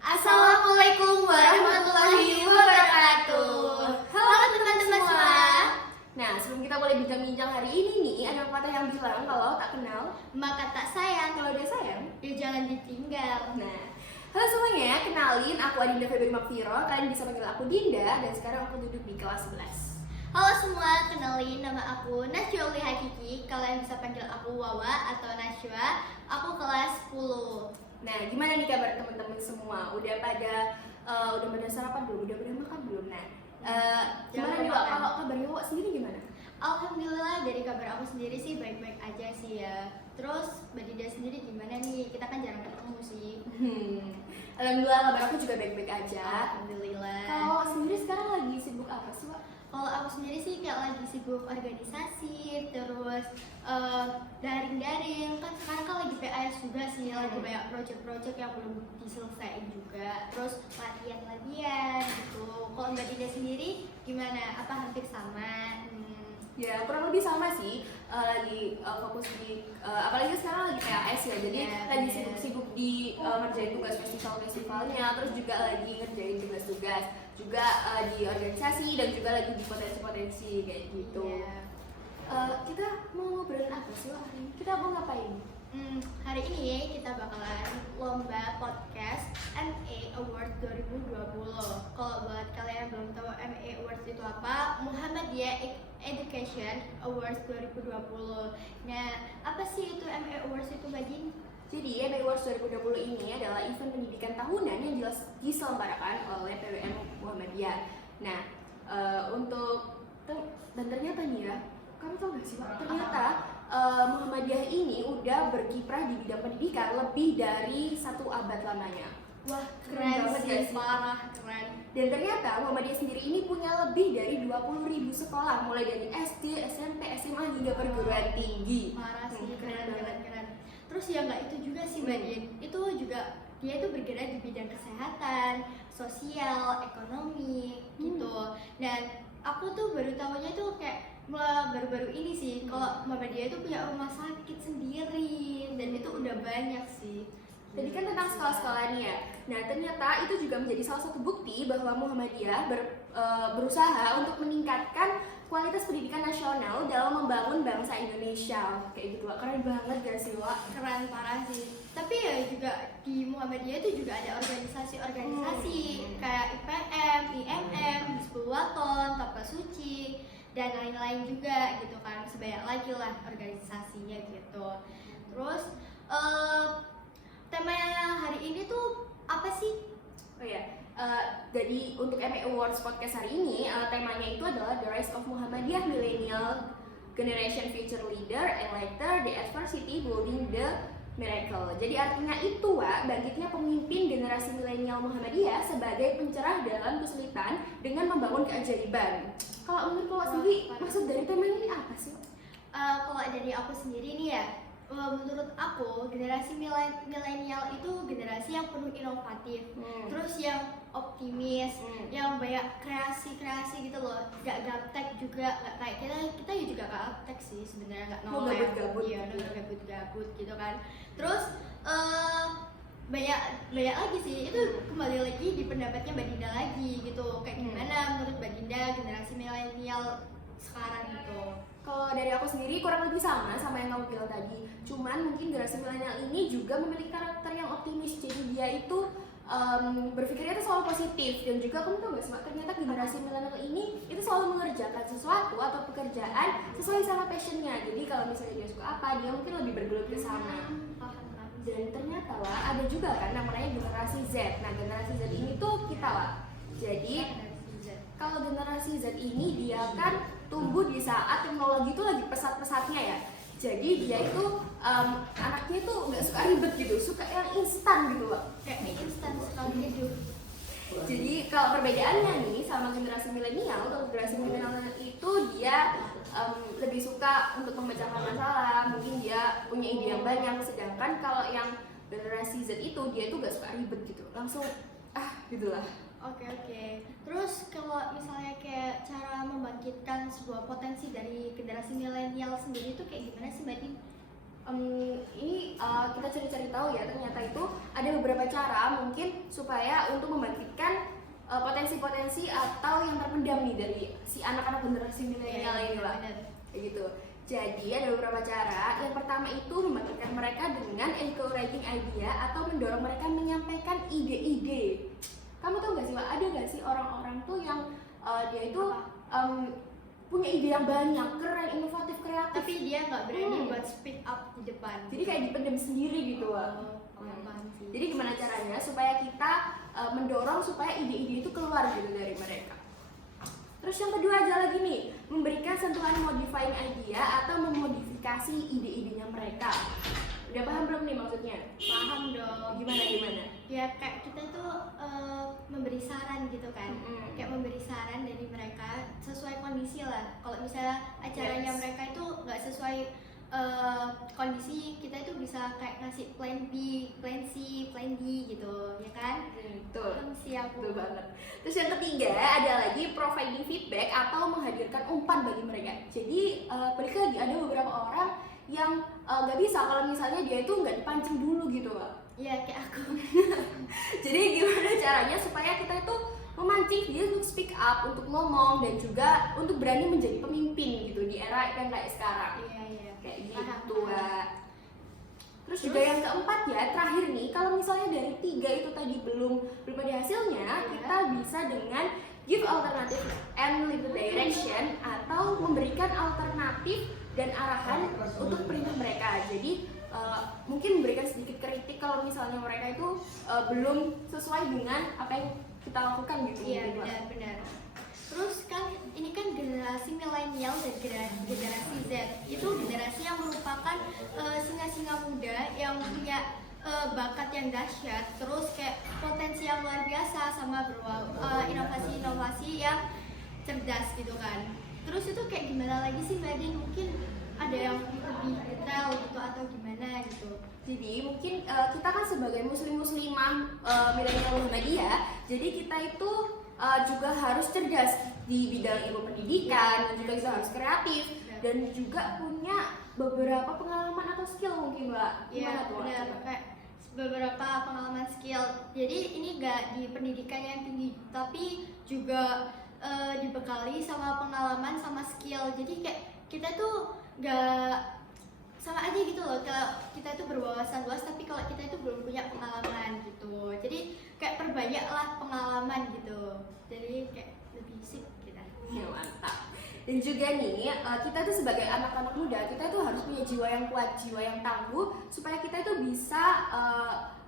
Assalamualaikum warahmatullahi wabarakatuh. Halo teman-teman semua. Nah, sebelum kita mulai bincang-bincang hari ini nih, ada pepatah yang bilang kalau tak kenal Maka tak sayang, kalau dia sayang. ya jangan ditinggal. Nah, halo semuanya, kenalin aku Adinda Febri Makfiro. Kalian bisa panggil aku Dinda dan sekarang aku duduk di kelas 11. Halo semua, kenalin nama aku Najwa Uli Hakiki. Kalian bisa panggil aku Wawa atau Najwa. Aku kelas 10. Nah, gimana nih kabar teman-teman semua? Udah pada sarapan belum? Udah pada makan belum? Nah, gimana nih Wak? Kalau kabarnya Wak sendiri gimana? Alhamdulillah dari kabar aku sendiri sih baik-baik aja sih ya. Terus Mbak Dinda sendiri gimana nih? Kita kan jarang ketemu sih. Alhamdulillah kabar aku juga baik-baik aja. Alhamdulillah. Kalau sendiri sekarang lagi sibuk apa sih Wak? Kalau aku sendiri sih kayak lagi sibuk organisasi, terus daring-daring. Kan sekarang kan lagi PAS juga sih, lagi banyak project-project yang belum diselesaikan juga. Terus latihan-latihan gitu. Kalau Mbak Dinda sendiri gimana? Apa hampir sama? Ya kurang lebih sama sih, lagi fokus di apalagi sekarang lagi PAS ya, jadi lagi sibuk-sibuk di ngerjain tugas festivalnya, terus juga lagi ngerjain tugas-tugas juga di organisasi dan juga lagi di potensi-potensi kayak gitu. Kita mau ngobrolin apa sih Wak hari ini? Kita mau ngapain? Hari ini kita bakalan lomba podcast MA Awards 2020. Kalau buat kalian yang belum tahu MA Awards itu apa, Muhammadiyah Education Awards 2020. Nah, apa sih itu MA Awards itu, Mbak Jin? Jadi MA Awards 2020 ini adalah event pendidikan tahunan yang diselenggarakan oleh PWN Muhammadiyah. Nah, dan ternyata nih ya, kamu tau gak sih Pak? Ternyata Muhammadiyah ini udah berkiprah di bidang pendidikan lebih dari 1 abad lamanya. Wah, Keren banget sih, gak sih? parah, keren. Dan ternyata Muhammadiyah sendiri ini punya lebih dari 20.000 sekolah, mulai dari SD, SMP, SMA hingga perguruan tinggi. Parah sih, keren. Terus ya nggak itu juga sih Mbak Din, itu juga dia itu bergerak di bidang kesehatan, sosial, ekonomi gitu. Dan aku tuh baru tahunya tuh kayak baru-baru ini sih kalau Muhammadiyah itu punya rumah sakit sendiri dan itu udah banyak sih. Tadi kan tentang sekolah-sekolah nih ya. Nah ternyata itu juga menjadi salah satu bukti bahwa Muhammadiyah berusaha untuk meningkatkan kualitas pendidikan nasional dalam membangun bangsa Indonesia. Kayak gitu Wak, keren banget gak sih Wak? Keren parah sih. Tapi ya juga di Muhammadiyah itu juga ada organisasi-organisasi kayak IPM, IMM, Hizbul Waton, Tapa Suci dan lain-lain juga gitu kan. Sebanyak lagi lah organisasinya gitu. Terus tema hari ini tuh apa sih? Oh ya, jadi untuk MA Awards podcast hari ini temanya itu adalah The Rise of Muhammadiyah Millennial Generation Future Leader and Later the Adversity Building the Miracle. Jadi artinya itu Wak, bangkitnya pemimpin generasi milenial Muhammadiyah sebagai pencerah dalam kesulitan dengan membangun keajaiban. Kalau menurut Wak sendiri, maksud dari tema ini apa sih? Kalau dari aku sendiri nih ya, menurut aku generasi milenial itu generasi yang penuh inovatif, terus yang optimis, yang banyak kreasi gitu loh, gak gaptek juga, gak kayak kita ya juga gak gaptek sih sebenarnya, gak nolak, iya, gabut gitu kan. Terus banyak lagi sih, itu kembali lagi di pendapatnya Mbak Dinda lagi gitu, kayak gimana menurut Mbak Dinda generasi milenial sekarang gitu. Kalau dari aku sendiri kurang lebih sama yang kamu bilang tadi. Cuman mungkin generasi milenial ini juga memiliki karakter yang optimis. Jadi dia itu berpikirnya itu selalu positif. Dan juga kamu tahu gak sih, ternyata generasi milenial ini itu selalu mengerjakan sesuatu atau pekerjaan sesuai sama passionnya. Jadi kalau misalnya dia suka apa, dia mungkin lebih bergelut ke sana. Dan ternyata lah ada juga kan namanya generasi Z. Nah generasi Z ini tuh kita lah. Jadi kalau generasi Z ini dia kan tumbuh di saat teknologi itu lagi pesat-pesatnya ya. Jadi dia itu anaknya tuh nggak suka ribet gitu, suka yang instan gitu loh. Kayak mie instan sekali hidup. Jadi kalau perbedaannya nih sama generasi milenial, kalau generasi milenial itu dia lebih suka untuk memecahkan masalah, mungkin dia punya ide yang banyak. Sedangkan kalau yang generasi Z itu dia tuh nggak suka ribet gitu, langsung gitulah. Oke. Terus kalau misalnya kayak cara membangkitkan sebuah potensi dari generasi milenial sendiri itu kayak gimana sih Mbak Din? Ini kita cari-cari tahu ya, ternyata itu ada beberapa cara mungkin supaya untuk membangkitkan potensi-potensi atau yang terpendam nih dari si anak-anak generasi milenial ini lah, kayak gitu. Jadi ada beberapa cara. Yang pertama itu membangkitkan mereka dengan encouraging idea atau mendorong mereka menyampaikan ide-ide. Kamu tahu gak sih, Wak, ada gak sih orang-orang tuh yang dia itu punya ide yang banyak, keren, inovatif, kreatif, tapi dia nggak berani buat speak up di depan. jadi kayak dipendam sendiri gitu, Wak. Jadi gimana caranya supaya kita mendorong supaya ide-ide itu keluar gitu dari mereka. Terus yang kedua aja lagi nih, memberikan sentuhan modifying idea atau memodifikasi ide-idenya mereka. Udah paham belum nih maksudnya? Paham dong. Gimana? Ya kayak kita itu memberi saran gitu kan. Kayak memberi saran dari mereka sesuai kondisi lah. Kalau misalnya acaranya mereka itu nggak sesuai kondisi, kita itu bisa kayak ngasih plan B, plan C, plan D gitu, ya kan? Betul. Siap. Betul banget. Terus yang ketiga ada lagi providing feedback atau menghadirkan umpan bagi mereka. Jadi balik lagi ada beberapa orang yang nggak bisa kalau misalnya dia itu nggak dipancing dulu gitu, Pak. Iya, kayak aku. Jadi gimana caranya supaya kita itu memancing dia untuk speak up, untuk ngomong, dan juga untuk berani menjadi pemimpin gitu di era yang kayak sekarang. Iya. Kayak gitu, Wak. Terus juga yang keempat ya, terakhir nih, kalau misalnya dari 3 itu tadi belum ada hasilnya, kita bisa dengan give alternative and lead the direction atau memberikan alternatif dan arahan untuk perintah mereka. Jadi mungkin memberikan sedikit kritik kalau misalnya mereka itu belum sesuai dengan apa yang kita lakukan gitu. Iya, benar. Terus kan ini kan generasi milenial dan generasi Z itu generasi yang merupakan singa-singa muda yang punya bakat yang dahsyat, terus kayak potensi yang luar biasa sama inovasi-inovasi yang cerdas gitu kan. Terus itu kayak gimana lagi sih Mbak Din? Mungkin ada yang lebih detail gitu atau gimana gitu. Jadi mungkin kita kan sebagai muslimah milenial Muhammadiyah, jadi kita itu juga harus cerdas di bidang ilmu pendidikan, dan juga kita harus kreatif dan juga punya beberapa pengalaman atau skill mungkin, Mbak. Gimana tuh? Benar, kayak beberapa pengalaman skill. Jadi ini gak di pendidikan yang tinggi, tapi juga dibekali sama pengalaman sama skill. Jadi kayak kita tuh gak sama aja gitu loh, kalau kita itu berwawasan luas tapi kalau kita itu belum punya pengalaman gitu. Jadi kayak perbanyaklah pengalaman gitu, jadi kayak lebih sip kita. Ya, mantap. Dan juga nih, kita tuh sebagai anak-anak muda, kita tuh harus punya jiwa yang kuat, jiwa yang tangguh, supaya kita itu bisa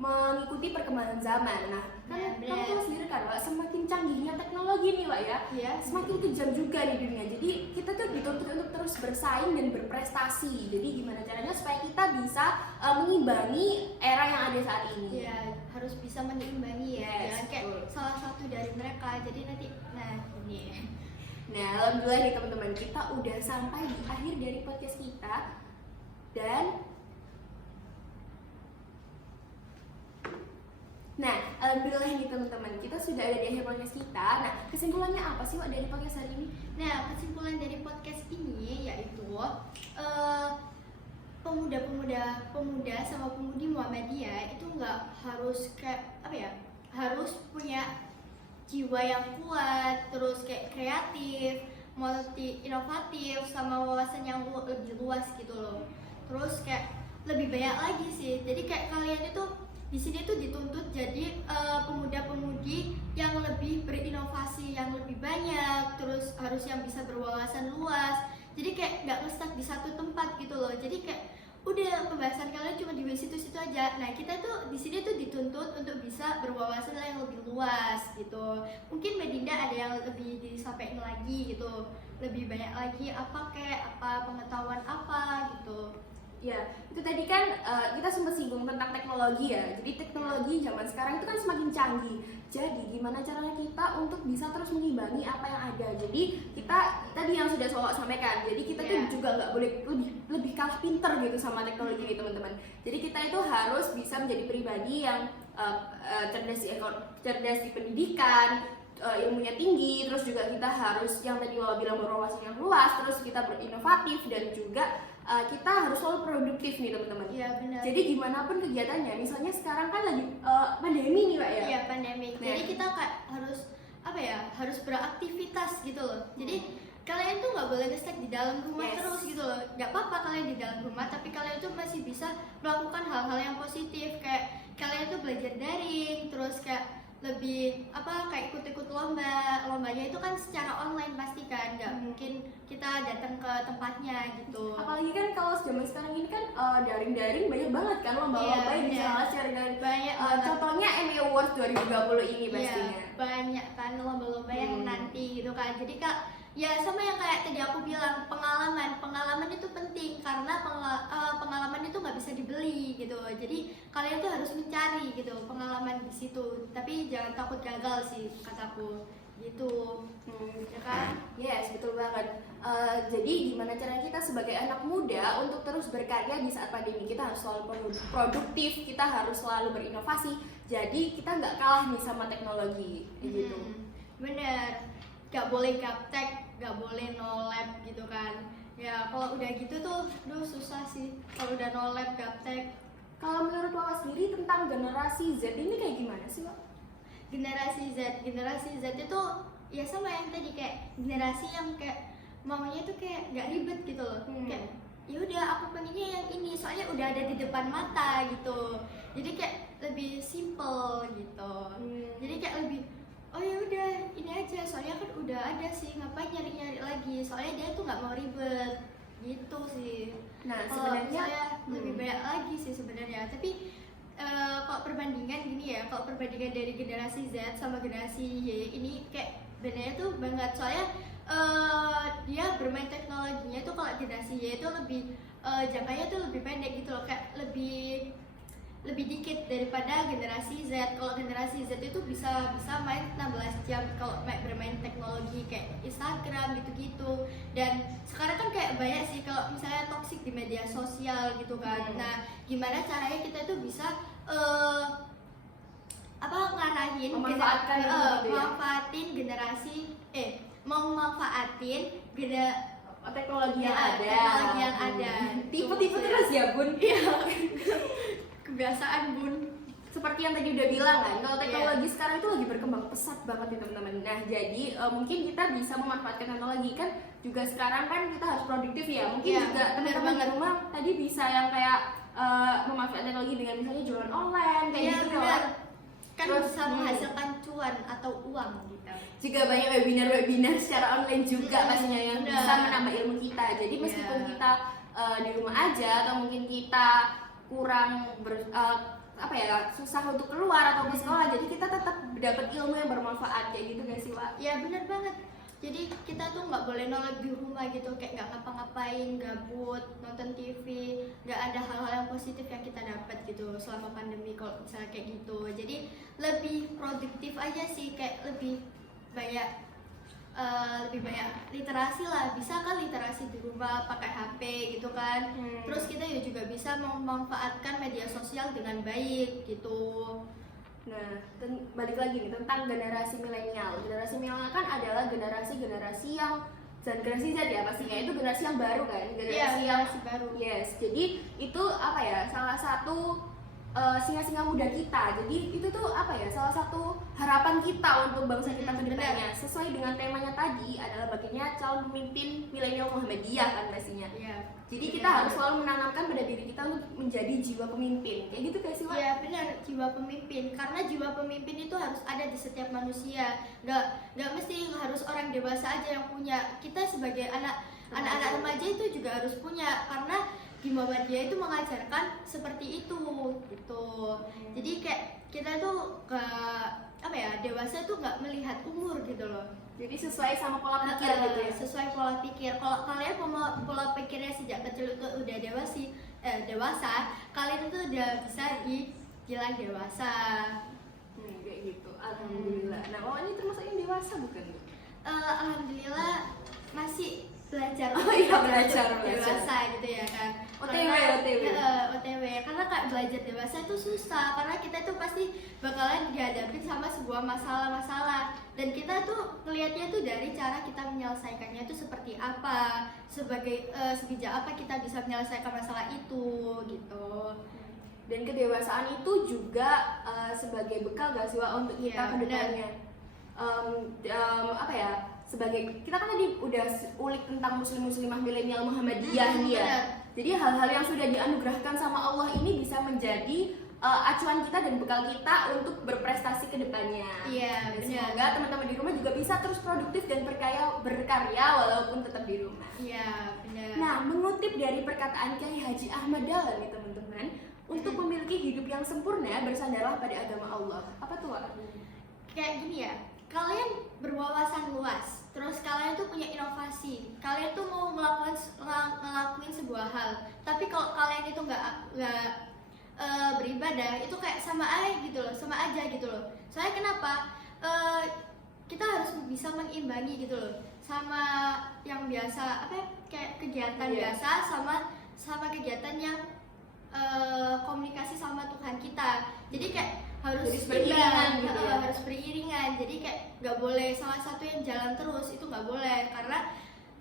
mengikuti perkembangan zaman. Nah, kan kamu tahu sendiri kan, Wak, semakin canggihnya teknologi nih, Wak, ya, semakin kejam juga nih dunia. Jadi kita tuh dituntut untuk terus bersaing dan berprestasi. Jadi gimana caranya supaya kita bisa mengimbangi era yang ada saat ini? Ya, harus bisa menyimbangi ya. Jangan kayak salah satu dari mereka. Jadi nanti, ini. Nah, alhamdulillah nih teman-teman, kita udah sampai di akhir dari podcast kita. Dan alhamdulillah nih teman-teman, kita sudah ada di akhir podcast kita. Nah, kesimpulannya apa sih, Wak, dari podcast hari ini? Nah, kesimpulan dari podcast ini yaitu pemuda sama pemudi Muhammadiyah itu nggak harus kayak apa ya, harus punya jiwa yang kuat, terus kayak kreatif, multi inovatif, sama wawasan yang lebih luas gitu loh. Terus kayak lebih banyak lagi sih. Jadi kayak kalian itu di sini tuh dituntut jadi pemuda-pemudi yang lebih berinovasi, yang lebih banyak, terus harus yang bisa berwawasan luas. Jadi kayak nggak ngestak di satu tempat gitu loh. Jadi kayak udah pembahasan kalian cuma di situ-situ aja. Nah, kita tuh di sini tuh dituntut untuk bisa berwawasan yang lebih luas gitu. Mungkin Mbak Dinda ada yang lebih disampaikan lagi gitu. Lebih banyak lagi apa pengetahuan apa gitu. Ya, itu tadi kan kita sempat singgung tentang teknologi ya. Jadi teknologi zaman sekarang itu kan semakin canggih. Jadi gimana caranya kita untuk bisa terus mengimbangi apa yang ada. Jadi kita tadi yang sudah Soal sampaikan. Jadi kita tuh juga nggak boleh lebih kalah pinter gitu sama teknologi ini, teman-teman. Jadi kita itu harus bisa menjadi pribadi yang cerdas di pendidikan, ilmunya tinggi, terus juga kita harus yang tadi Wawa bilang berwawasan yang luas, terus kita berinovatif dan juga kita harus selalu produktif nih teman-teman. Iya benar. Jadi gimana pun kegiatannya, misalnya sekarang kan lagi pandemi nih Pak ya. Iya pandemi. Nah. Jadi kita harus apa ya? Harus beraktivitas gitu loh. Jadi kalian tuh nggak boleh nge-stuck di dalam rumah terus gitu loh. Nggak apa-apa kalian di dalam rumah, tapi kalian tuh masih bisa melakukan hal-hal yang positif, kayak kalian tuh belajar daring, terus kayak lebih kayak ikut-ikut lombanya itu kan secara online pasti kan, nggak mungkin kita datang ke tempatnya gitu. Apalagi kan kalau zaman sekarang ini kan daring-daring banyak banget kan lomba-lomba yang bisa share dengan banyak contohnya Emmy Awards 2020 ini pastinya. Iya, banyak kan lomba-lomba yang nanti gitu kan. Jadi Kak, ya sama yang kayak tadi aku bilang, pengalaman itu penting karena pengalaman itu nggak bisa dibeli gitu. Jadi kalian tuh harus mencari gitu pengalaman di situ, tapi jangan takut gagal sih kataku gitu. Ya kan? Yes, betul banget. Jadi gimana cara kita sebagai anak muda untuk terus berkarya di saat pandemi? Kita harus selalu produktif, kita harus selalu berinovasi. Jadi kita nggak kalah nih sama teknologi gitu. Bener, nggak boleh gaptek, nggak boleh no lab gitu kan. Ya kalau udah gitu tuh, susah sih kalau udah no lab gaptek. Kalau menurut Wawa sendiri tentang generasi Z ini kayak gimana sih Wak? Generasi Z itu ya sama yang tadi, kayak generasi yang kayak maunya itu kayak nggak ribet gitu loh. Kayak ya udah aku pengennya yang ini, soalnya udah ada di depan mata gitu. Jadi kayak lebih simple gitu. Jadi kayak lebih oh ya udah ini aja, soalnya kan udah ada sih, ngapain nyari-nyari lagi, soalnya dia tuh nggak mau ribet gitu sih. Nah Sebenarnya saya lebih banyak lagi sih sebenarnya, tapi kalau perbandingan gini ya, kalau perbandingan dari generasi Z sama generasi Y ini kayak bedanya tuh banget, soalnya dia bermain teknologinya tuh kalau generasi Y itu lebih jangkanya tuh lebih pendek gitu loh, kayak lebih dikit daripada generasi Z. Kalau generasi Z itu bisa main 16 jam kalau bermain teknologi kayak Instagram gitu-gitu. Dan sekarang kan kayak banyak sih kalau misalnya toxic di media sosial gitu kan. Nah, gimana caranya kita itu bisa ngarahin memanfaatkan memanfaatin teknologi yang ada. Tipe-tipe Gitu terus ya Bun. Iya. Kebiasaan Bun. Seperti yang tadi udah bilang kan, kalau teknologi sekarang itu lagi berkembang pesat banget nih teman-teman. Nah jadi mungkin kita bisa memanfaatkan teknologi kan, juga sekarang kan kita harus produktif ya. Mungkin juga teman-teman di rumah tadi bisa yang kayak memanfaatkan teknologi dengan misalnya jualan online kayak gitu benar. Kan terus, bisa menghasilkan cuan atau uang gitu. Juga banyak webinar secara online juga pastinya yang benar. bisa menambah ilmu kita. Jadi meskipun kita di rumah aja atau mungkin kita kurang susah untuk keluar atau ke sekolah, jadi kita tetap dapat ilmu yang bermanfaat kayak gitu guys sih Wak? Ya benar banget. Jadi kita tuh nggak boleh nolak di rumah gitu, kayak nggak ngapa-ngapain, gabut, nonton TV, nggak ada hal-hal yang positif yang kita dapat gitu selama pandemi kalau misalnya kayak gitu. Jadi lebih produktif aja sih, kayak lebih banyak literasi lah. Bisa kan literasi di rumah pakai HP gitu kan. Terus kita juga bisa memanfaatkan media sosial dengan baik gitu. Nah, balik lagi nih tentang generasi milenial. Generasi milenial kan adalah generasi yang dan generasi Z ya pastinya, itu generasi yang baru kan, generasi yang baru. Yes, jadi itu salah satu singa-singa muda kita. Jadi itu tuh salah satu harapan kita untuk bangsa kita ke depannya. Sesuai dengan temanya tadi adalah bagiannya calon pemimpin milenial Muhammadiyah kan pastinya. Jadi kita harus selalu menanamkan pada diri kita untuk menjadi jiwa pemimpin. Kayak gitu kayak sih Wak? Iya benar, jiwa pemimpin. Karena jiwa pemimpin itu harus ada di setiap manusia. Gak mesti harus orang dewasa aja yang punya. Kita sebagai anak-anak remaja itu juga harus punya, karena di Muhammadiyah itu mengajarkan seperti itu gitu. Jadi kayak kita tuh dewasa tuh nggak melihat umur gitu loh. Jadi sesuai sama pola pikir gitu ya. Sesuai pola pikir. Kalau kalian pola pikirnya sejak kecil itu udah dewasa, kalian itu udah bisa dibilang dewasa. Kayak gitu. Alhamdulillah. Nah, ini termasuk yang dewasa bukan? Alhamdulillah masih belajar Oh iya, belajar. dewasa gitu ya kan. OTW. OTW karena kayak belajar dewasa itu susah karena kita itu pasti bakalan dihadapi sama sebuah masalah-masalah dan kita tuh ngelihatnya tuh dari cara kita menyelesaikannya itu seperti apa, sebagai sebijak apa kita bisa menyelesaikan masalah itu gitu. Dan kedewasaan itu juga sebagai bekal gak sih Wak, untuk kita Iya, ke depannya. Apa ya, sebagai kita kan tadi udah ulik tentang muslim-muslimah milenial Muhammadiyah nih ya. Benar. Jadi hal-hal yang sudah dianugerahkan sama Allah ini bisa menjadi acuan kita dan bekal kita untuk berprestasi ke depannya. Iya, Dan benar. semoga teman-teman di rumah juga bisa terus produktif dan berkarya walaupun tetap di rumah. Iya, benar. Nah, mengutip dari perkataan Kiai Haji Ahmad Dahlan nih teman-teman, untuk memiliki hidup yang sempurna bersandarlah pada agama Allah. Apa tuh Wak? Kayak gini ya, kalian berwawasan luas, terus kalian tuh punya inovasi, kalian tuh mau ngelakuin sebuah hal, tapi kalau kalian itu nggak beribadah, itu kayak sama aja gitu loh. Soalnya kenapa? Kita harus bisa mengimbangi gitu loh, sama yang biasa apa ya, kayak kegiatan biasa sama kegiatan yang komunikasi sama Tuhan kita. Jadi kayak harus beriringan gitu ya. harus beriringan. Jadi kayak nggak boleh salah satu yang jalan terus, itu nggak boleh karena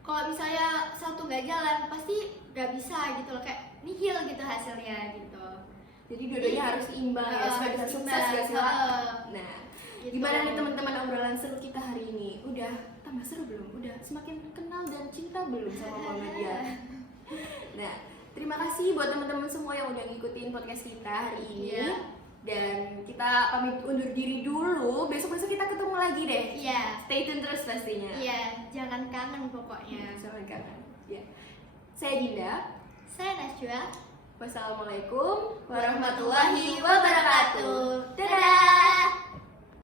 kalau misalnya satu nggak jalan pasti nggak bisa gitu loh, kayak nihil gitu hasilnya gitu. Jadi dua-duanya harus seimbang ya, supaya bisa sukses ya sih Wak? Nah, Gitu. gimana nih teman-teman obrolan seru kita hari ini? Udah tambah seru belum? Udah semakin kenal dan cinta belum sama Muhammadiyah? Nah, terima kasih buat teman-teman semua yang udah ngikutin podcast kita hari ini. Iya. Dan kita pamit undur diri dulu. Besok-besok kita ketemu lagi deh. Iya. Stay tune terus pastinya. Iya, jangan kangen pokoknya. Jangan kangen. Ya. Saya Dinda. Saya Najwa. Wassalamualaikum warahmatullahi wabarakatuh. Dadah.